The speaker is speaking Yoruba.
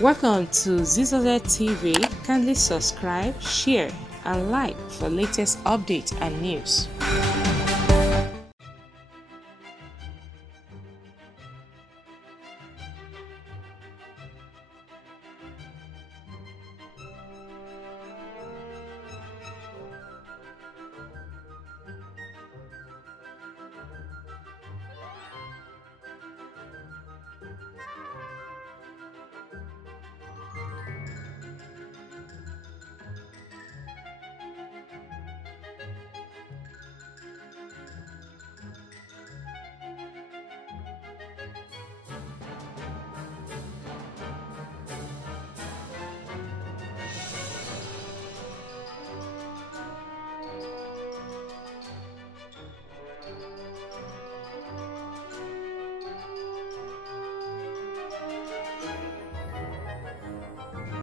Welcome to ZZZ TV. Kindly subscribe, share, and like for latest updates and news.